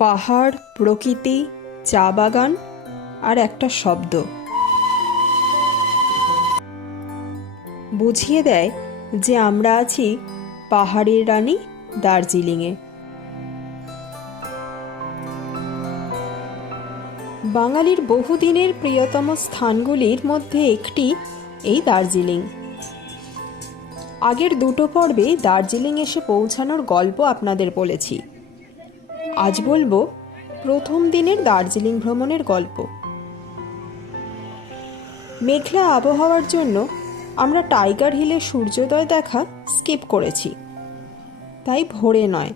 পাহাড়, প্রকৃতি, চা বাগান আর একটা শব্দ। বুঝিয়ে দেয় যে আমরা আছি পাহাড়ের রানী দার্জিলিংয়ে। বাঙালির বহুদিনের প্রিয়তম স্থানগুলির মধ্যে একটি এই দার্জিলিং। আগের দুটো পর্বে দার্জিলিং এসে পৌঁছানোর গল্প আপনাদের বলেছি। আজ বলব প্রথম দিনের দার্জিলিং ভ্রমণের গল্প। মেঘলা আবহাওয়ার জন্য আমরা টাইগার হিলে সূর্যোদয় দেখা স্কিপ করেছি। তাই ভোরে নয়।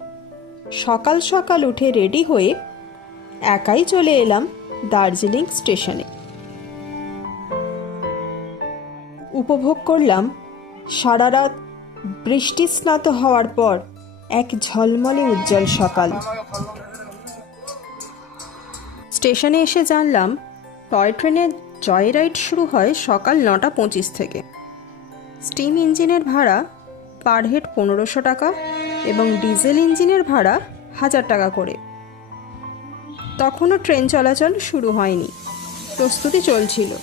সকাল সকাল উঠে রেডি হয়ে একাই চলে এলাম দার্জিলিং স্টেশনে। উপভোগ করলাম সারা রাত বৃষ্টি স্নাত হওয়ার পর এক ঝলমলে উজ্জ্বল সকাল। স্টেশনে এসে জানলাম, টয় ট্রেনের জয় রাইড শুরু হয় সকাল নটা পঁচিশ থেকে। স্টিম ইঞ্জিনের ভাড়া পার হেড পনেরোশো টাকা এবং ডিজেল ইঞ্জিনের ভাড়া হাজার টাকা করে। তখনও ট্রেন চলাচল শুরু হয়নি। প্রস্তুতি চলছিল।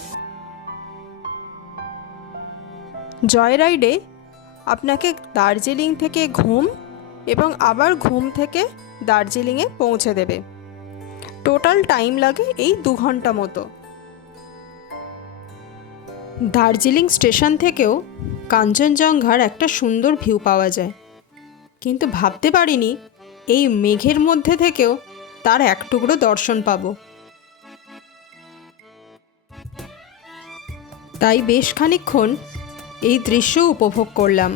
জয় রাইডে আপনাকে দার্জিলিং থেকে ঘুম এবং আবার ঘুম থেকে দার্জিলিংয়ে পৌঁছে দেবে। টোটাল টাইম লাগে এই দু ঘণ্টা মতো। দার্জিলিং স্টেশন থেকেও কাঞ্চনজঙ্ঘার একটা সুন্দর ভিউ পাওয়া যায়। কিন্তু ভাবতে পারিনি এই মেঘের মধ্যে থেকেও তার এক টুকরো দর্শন পাবো। তাই বেশ খানিকক্ষণ এই দৃশ্য উপভোগ করলাম।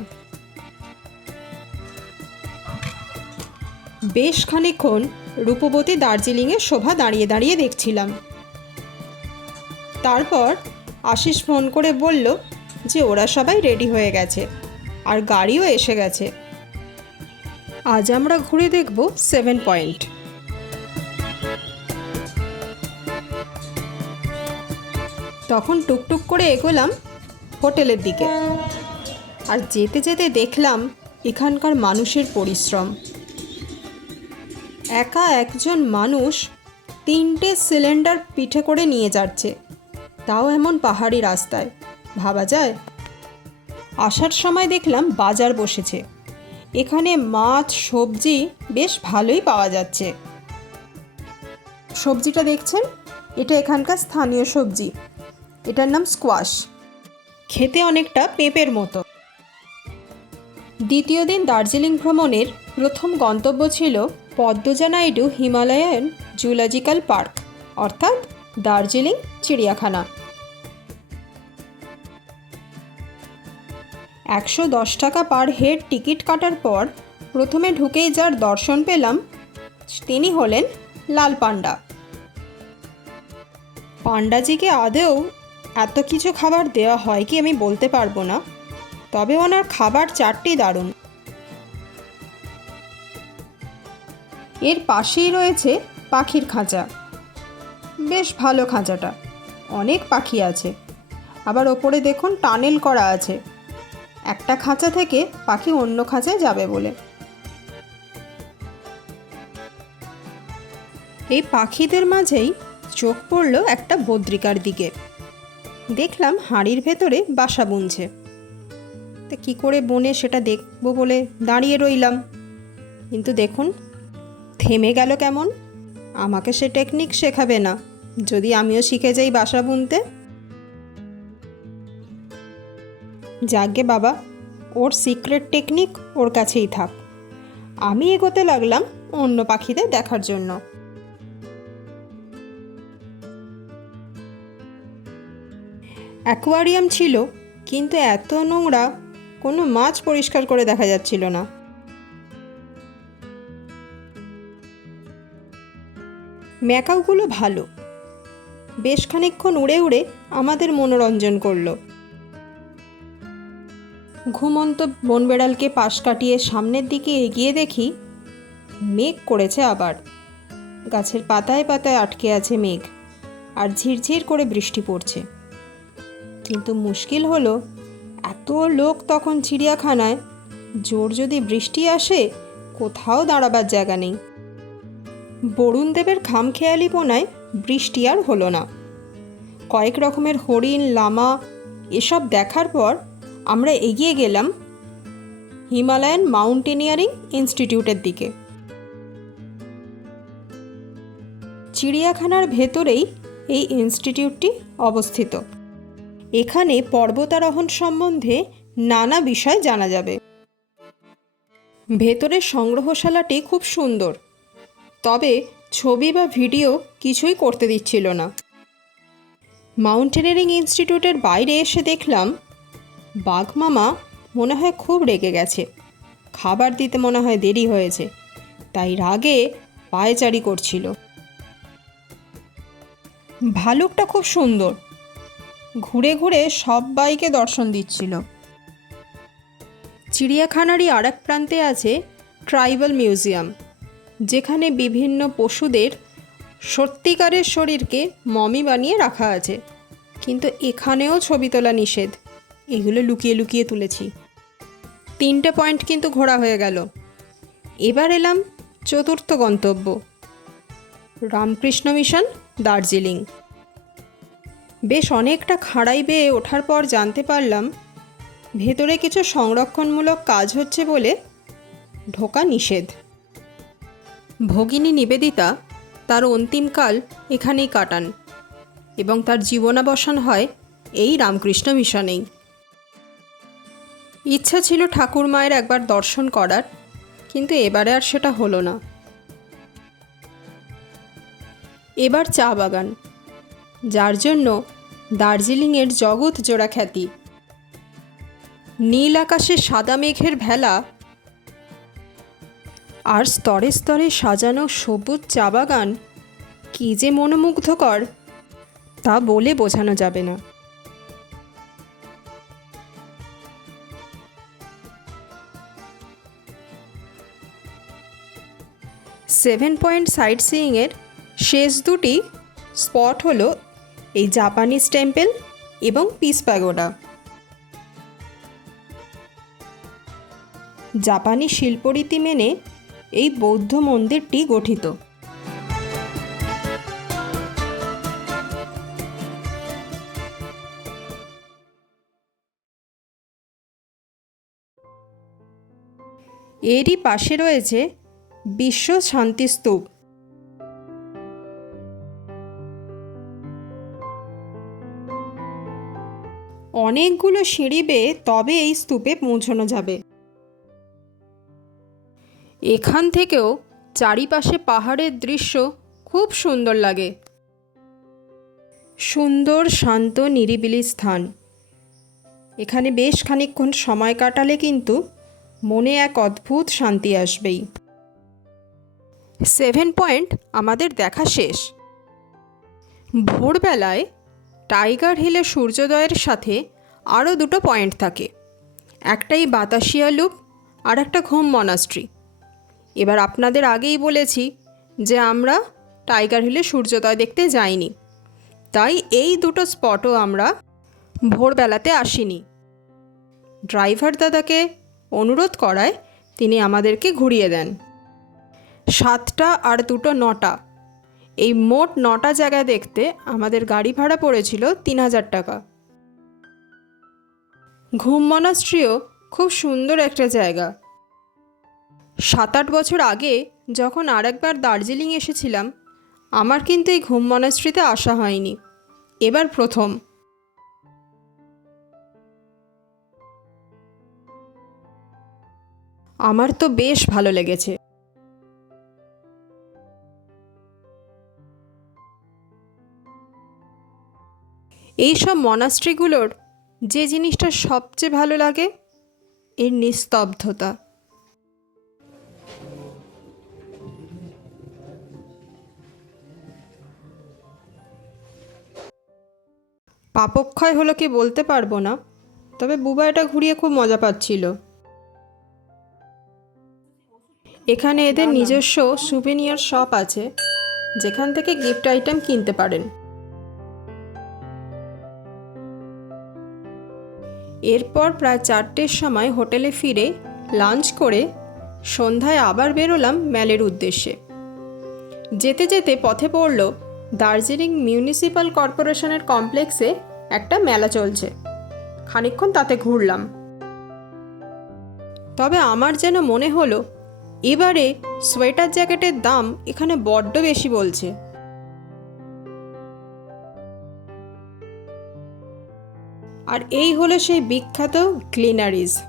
বেশ খানিকক্ষণ রূপবতী দার্জিলিংয়ের শোভা দাঁড়িয়ে দাঁড়িয়ে দেখছিলাম। তারপর আশিস ফোন করে বলল যে ওরা সবাই রেডি হয়ে গেছে আর গাড়িও এসে গেছে। আজ আমরা ঘুরে দেখব সেভেন পয়েন্ট। তখন টুকটুক করে এগোলাম হোটেলের দিকে। আর যেতে যেতে দেখলাম এখানকার মানুষের পরিশ্রম। একা একজন মানুষ তিনটে সিলিন্ডার পিঠে করে নিয়ে যাচ্ছে। তাও এমন পাহাড়ি রাস্তায়। ভাবা যায়? আসার সময় দেখলাম বাজার বসেছে। এখানে মাছ, সবজি বেশ ভালোই পাওয়া যাচ্ছে। সবজিটা দেখছেন? এটা এখানকার স্থানীয় সবজি। এটার নাম স্কোয়াশ। খেতে অনেকটা পেঁপের মতো। দ্বিতীয় দিন দার্জিলিং ভ্রমণের প্রথম গন্তব্য ছিল Padmaja Naidu Himalayan Zoological Park, অর্থাৎ দার্জিলিং, চিড়িয়াখানা। একশো দশ টাকা পার হেড টিকিট কাটার পর প্রথমে ঢুকেই যার দর্শন পেলাম, তিনি হলেন লাল পান্ডা। পান্ডাজিকে আদেও এত কিছু খাবার দেওয়া হয় কি আমি বলতে পারব না, তবে ওনার খাবার চারটি দারুণ। এর পাশেই রয়েছে পাখির খাঁচা। বেশ ভালো খাঁচাটা, অনেক পাখি আছে। আবার ওপরে দেখুন টানেল করা আছে। একটা খাঁচা থেকে পাখি অন্য খাঁচায় যাবে বলে। এই পাখিদের মাঝেই চোখ পড়ল একটা বদ্রিকার দিকে। দেখলাম হাঁড়ির ভেতরে বাসা বুনছে। তা কী করে বনে সেটা দেখব বলে দাঁড়িয়ে রইলাম। কিন্তু দেখুন থেমে গেল কেমন? আমাকে সে টেকনিক শেখাবে না। যদি আমিও শিখে যাই বাসা বুনতে। যাগে বাবা, ওর সিক্রেট টেকনিক ওর কাছেই থাক। আমি এগোতে লাগলাম অন্য পাখিদের দেখার জন্য। অ্যাকোয়ারিয়াম ছিল, কিন্তু এত নোংরা কোনো মাছ পরিষ্কার করে দেখা যাচ্ছিল না। ম্যাকাওগুলো ভালো। বেশ খানিকক্ষণ উড়ে উড়ে আমাদের মনোরঞ্জন করল। ঘুমন্ত বনবেড়ালকে পাশ কাটিয়ে সামনের দিকে এগিয়ে দেখি মেঘ করেছে আবার। গাছের পাতায় পাতায় আটকে আছে মেঘ আর ঝিরঝির করে বৃষ্টি পড়ছে। কিন্তু মুশকিল হলো, এত লোক তখন চিড়িয়াখানায়, জোর যদি বৃষ্টি আসে, কোথাও দাঁড়াবার জায়গা নেই। বরুণদেবের খামখেয়ালিপনায় বৃষ্টি আর হলো না। কয়েক রকমের হরিণ, লামা, এসব দেখার পর আমরা এগিয়ে গেলাম হিমালয়ান মাউন্টেনিয়ারিং ইনস্টিটিউটের দিকে। চিড়িয়াখানার ভেতরেই এই ইনস্টিটিউটটি অবস্থিত। এখানে পর্বতারোহণ সম্বন্ধে নানা বিষয় জানা যাবে। ভেতরের সংগ্রহশালাটি খুব সুন্দর। তবে ছবি বা ভিডিও কিছুই করতে দিচ্ছিল না। মাউন্টেনিয়ারিং ইনস্টিটিউটের বাইরে এসে দেখলাম বাঘমামা মনে হয় খুব রেগে গেছে। খাবার দিতে মনে হয় দেরি হয়েছে, তাই রাগে পায়চারি করছিল। ভালুকটা খুব সুন্দর, ঘুরে ঘুরে সবাইকে দর্শন দিচ্ছিল। চিড়িয়াখানারই আর এক প্রান্তে আছে ট্রাইবাল মিউজিয়াম। যেখানে বিভিন্ন পশুদের সত্যিকারের শরীরকে মমি বানিয়ে রাখা আছে। কিন্তু এখানেও ছবি তোলা নিষেধ। এগুলো লুকিয়ে লুকিয়ে তুলেছি। তিনটে পয়েন্ট কিন্তু ঘোরা হয়ে গেল। এবার এলাম চতুর্থ গন্তব্য। রামকৃষ্ণ মিশন, দার্জিলিং। বেশ অনেকটা খাড়াই বেয়ে ওঠার পর জানতে পারলাম, ভেতরে কিছু সংরক্ষণমূলক কাজ হচ্ছে বলে ঢোকা নিষেধ। ভগিনী নিবেদিতা তার অন্তিমকাল এখানেই কাটান এবং তার জীবনাবসান হয় এই রামকৃষ্ণ মিশনেই। ইচ্ছা ছিল ঠাকুর মায়ের একবার দর্শন করার, কিন্তু এবারে আর সেটা হলো না। এবার চা বাগান, যার জন্য দার্জিলিংয়ের জগৎ জোড়া খ্যাতি। নীল আকাশে সাদা মেঘের ভেলা আর স্তরে স্তরে সাজানো সবুজ চা বাগান। কী যে মনোমুগ্ধকর, তা বলে বোঝানো যাবে না। সেভেন পয়েন্ট সাইট সিইংয়ের শেষ দুটি স্পট হলো এই জাপানিজ টেম্পল এবং পিস প্যাগোডা। জাপানি শিল্পরীতি মেনে এই বৌদ্ধ মন্দিরটি গঠিত। এরই পাশে রয়েছে বিশ্ব শান্তি স্তূপ। অনেকগুলো সিঁড়ি বেয়ে তবে এই স্তূপে পৌঁছানো যাবে। এখান থেকেও চারিপাশে পাহাড়ের দৃশ্য খুব সুন্দর লাগে। সুন্দর, শান্ত, নিরিবিলি স্থান। এখানে বেশ খানিকক্ষণ সময় কাটালে কিন্তু মনে এক অদ্ভুত শান্তি আসবেই। সেভেন পয়েন্ট আমাদের দেখা শেষ। ভোরবেলায় টাইগার হিলে সূর্যোদয়ের সাথে আরও দুটো পয়েন্ট থাকে। একটাই বাতাসিয়া লুপ আর একটা ঘুম মনাস্ট্রি। এবার আপনাদের আগেই বলেছি যে আমরা টাইগার হিলে সূর্যোদয় দেখতে যাইনি। তাই এই দুটো স্পটও আমরা ভোরবেলাতে আসিনি। ড্রাইভার দাদাকে অনুরোধ করায় তিনি আমাদেরকে ঘুরিয়ে দেন। সাতটা আর দুটো নটা। এই মোট নটা জায়গায় দেখতে আমাদের গাড়ি ভাড়া পড়েছিল তিন হাজার টাকা। ঘুম মনাস্ট্রিও খুব সুন্দর একটা জায়গা। সাত আট বছর আগে যখন আর একবার দার্জিলিং এসেছিলাম, আমার কিন্তু এই ঘুম মনাস্ট্রিতে আসা হয়নি। এবার প্রথম। আমার তো বেশ ভালো লেগেছে। এই সব মনাস্ট্রিগুলোর যে জিনিসটা সবচেয়ে ভালো লাগে, এর নিস্তব্ধতা। পাপক্ষয় হলো কি বলতে পারব না, তবে বুবা এটা ঘুরিয়ে খুব মজা পাচ্ছিল। এখানে এদের নিজস্ব সুভেনিয়ার শপ আছে, যেখান থেকে গিফট আইটেম কিনতে পারেন। এরপর প্রায় চারটের সময় হোটেলে ফিরে লাঞ্চ করে, সন্ধ্যায় আবার বেরোলাম ম্যালের উদ্দেশ্যে। যেতে যেতে পথে পড়ল দার্জিলিং মিউনিসিপ্যাল কর্পোরেশনের কমপ্লেক্সে একটা মেলা চলছে। খানিকক্ষণ তাতে ঘুরলাম। তবে আমার যেন মনে হলো, এবারে সোয়েটার জ্যাকেটের দাম এখানে বড্ড বেশি বলছে। আর এই হলো সেই বিখ্যাত গ্লিনারিজ।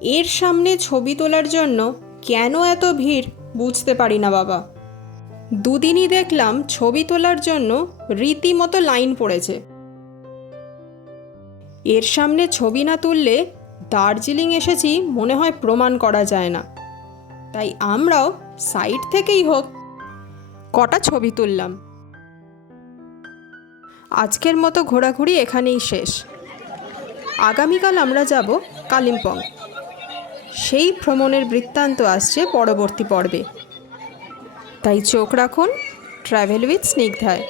এর সামনে ছবি তোলার জন্য কেন এত ভিড় বুঝতে পারি না বাবা। দুদিনই দেখলাম ছবি তোলার জন্য রীতিমতো লাইন পড়েছে। এর সামনে ছবি না তুললে দার্জিলিং এসেছি মনে হয় প্রমাণ করা যায় না। তাই আমরাও সাইড থেকেই হোক, কটা ছবি তুললাম। আজকের মতো ঘোরাঘুরি এখানেই শেষ। আগামীকাল আমরা যাব কালিম্পং। সেই ভ্রমণের বৃত্তান্ত আসছে পরবর্তী পর্বে। তাই চোখ রাখুন ট্রাভেল উইথ স্নিগ্ধায়।